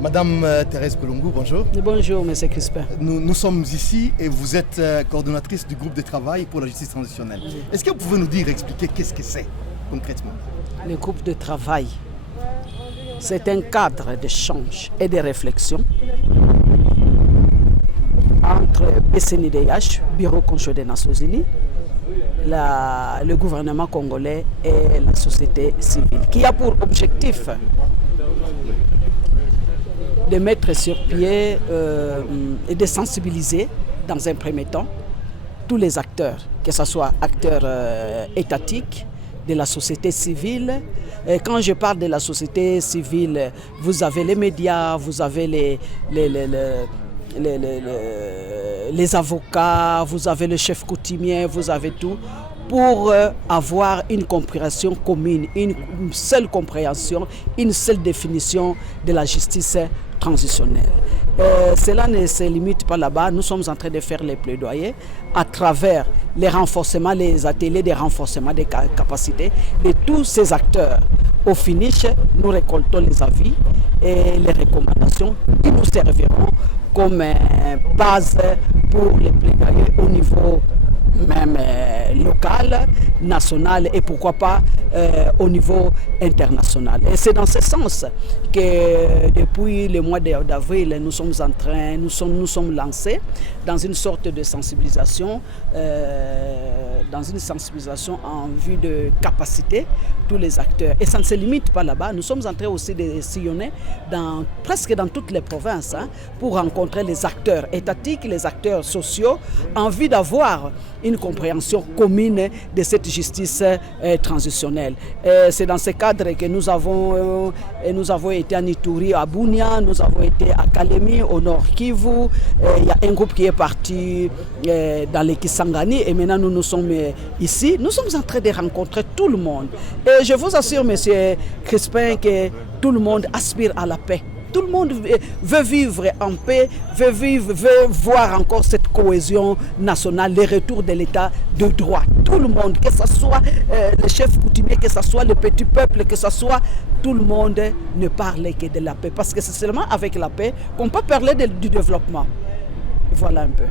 Madame Thérèse Pelongo, bonjour. Bonjour, M. Crispin. Nous sommes ici et vous êtes coordonnatrice du groupe de travail pour la justice transitionnelle. Oui. Est-ce que vous pouvez nous dire, expliquer qu'est-ce que c'est concrètement? Le groupe de travail, c'est un cadre d'échange et de réflexion entre BCNUDH, Bureau conjoint des Nations Unies, le gouvernement congolais et la société civile, qui a pour objectif de mettre sur pied et de sensibiliser dans un premier temps tous les acteurs, que ce soit acteurs étatiques, de la société civile. Et quand je parle de la société civile, vous avez les médias, vous avez les avocats, vous avez le chef coutumier, vous avez tout, pour avoir une compréhension commune, une seule compréhension, une seule définition de la justice transitionnelle. Cela ne se limite pas là-bas. Nous sommes en train de faire les plaidoyers à travers les renforcements, les ateliers de renforcement des capacités de tous ces acteurs. Au finish, nous récoltons les avis et les recommandations qui nous serviront comme base pour les plaidoyers au niveau même local, national et pourquoi pas au niveau international. Et c'est dans ce sens que depuis le mois d'avril, nous sommes lancés dans une sorte de sensibilisation, en vue de capaciter tous les acteurs. Et ça ne se limite pas là-bas. Nous sommes en train aussi de sillonner presque dans toutes les provinces pour rencontrer les acteurs étatiques, les acteurs sociaux, en vue d'avoir une compréhension commune de cette justice transitionnelle. C'est dans ce cadre que nous avons été à Ituri, à Bunia, nous avons été à Kalemi, au Nord Kivu. Il y a un groupe qui est parti dans les Kisangani et maintenant nous sommes ici. Nous sommes en train de rencontrer tout le monde. Et je vous assure, M. Crispin, que tout le monde aspire à la paix. Tout le monde veut vivre en paix, veut voir encore cette cohésion nationale, le retour de l'état de droit. Tout le monde, que ce soit le chef coutumier, que ce soit le petit peuple, que ce soit tout le monde ne parle que de la paix. Parce que c'est seulement avec la paix qu'on peut parler du développement. Voilà un peu.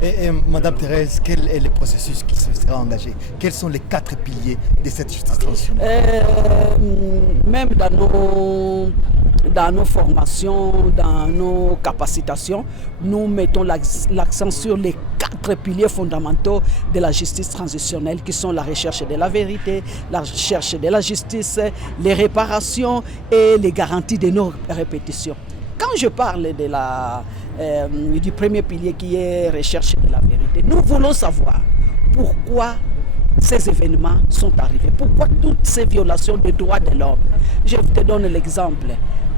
Et Madame Thérèse, quel est le processus qui sera engagé? Quels sont les 4 piliers de cette justice transitionnelle? Même dans nos formations, dans nos capacitations, nous mettons l'accent sur les 4 piliers fondamentaux de la justice transitionnelle qui sont la recherche de la vérité, la recherche de la justice, les réparations et les garanties de nos répétitions. Quand je parle du premier pilier qui est recherche de la vérité, nous voulons savoir pourquoi ces événements sont arrivés, pourquoi toutes ces violations des droits de l'homme. Je te donne l'exemple.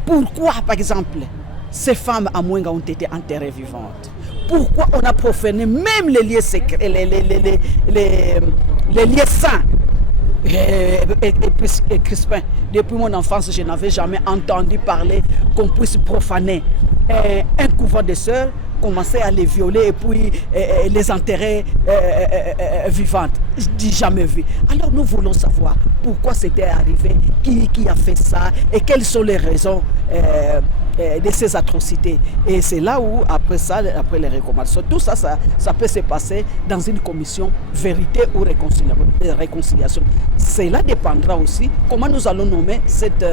Pourquoi, par exemple, ces femmes à Mwenga ont été enterrées vivantes? Pourquoi on a profané même les lieux secrets, les lieux saints? Et Crispin, depuis mon enfance, je n'avais jamais entendu parler qu'on puisse profaner un couvent de sœurs, commencer à les violer et puis les enterrer vivantes. Je n'ai jamais vu. Alors nous voulons savoir pourquoi c'était arrivé, qui a fait ça et quelles sont les raisons de ces atrocités. Et c'est là où, après les recommandations, tout ça peut se passer dans une commission vérité ou réconciliation. Cela dépendra aussi comment nous allons nommer cette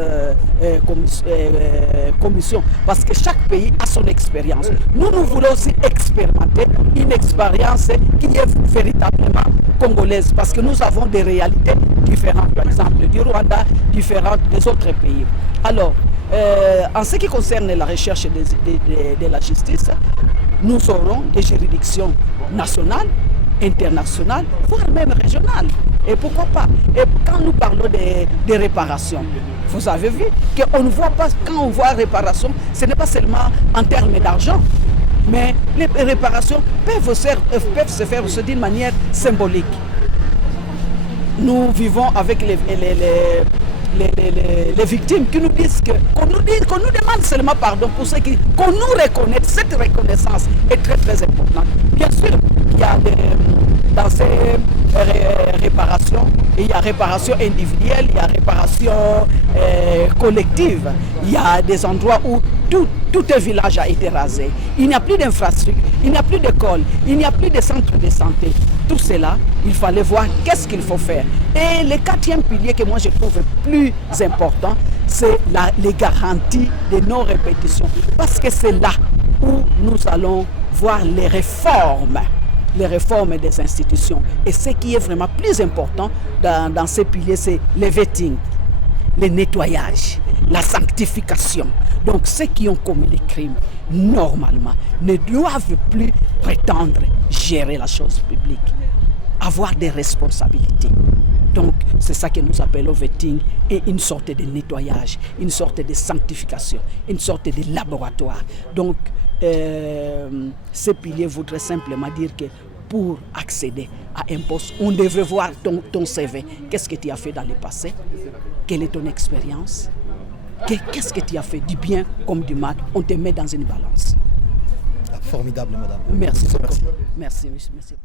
commission. Parce que chaque pays a son expérience. Nous voulons aussi expérimenter une expérience qui est véritablement congolaise. Parce que nous avons des réalités différentes, par exemple du Rwanda, différentes des autres pays. Alors, en ce qui concerne la recherche de la justice, nous aurons des juridictions nationales, internationales, voire même régionales. Et pourquoi pas? Et quand nous parlons de réparation, vous avez vu qu'on ne voit pas, quand on voit réparation, ce n'est pas seulement en termes d'argent, mais les réparations peuvent se faire aussi d'une manière symbolique. Nous vivons avec les victimes qui nous disent qu'on nous demande seulement pardon pour ceux qu'on nous reconnaît. Cette reconnaissance est très très importante. Bien sûr, il y a dans ces réparations, il y a réparation individuelle, il y a réparation collective. Il y a des endroits où tout un village a été rasé. Il n'y a plus d'infrastructure, il n'y a plus d'école, il n'y a plus de centre de santé. Tout cela, il fallait voir qu'est-ce qu'il faut faire. Et le quatrième pilier que moi je trouve plus important, c'est les garanties de non-répétition. Parce que c'est là où nous allons voir les réformes des institutions. Et ce qui est vraiment plus important dans ces piliers, c'est le vetting, le nettoyage, la sanctification. Donc ceux qui ont commis des crimes, normalement, ne doivent plus prétendre gérer la chose publique, avoir des responsabilités. Donc c'est ça que nous appelons vetting et une sorte de nettoyage, une sorte de sanctification, une sorte de laboratoire. Donc ces piliers voudraient simplement dire que pour accéder à un poste, on devrait voir ton CV. Qu'est-ce que tu as fait dans le passé? Quelle est ton expérience? Qu'est-ce que tu as fait, du bien comme du mal? On te met dans une balance. Formidable, madame. Merci. Merci, monsieur.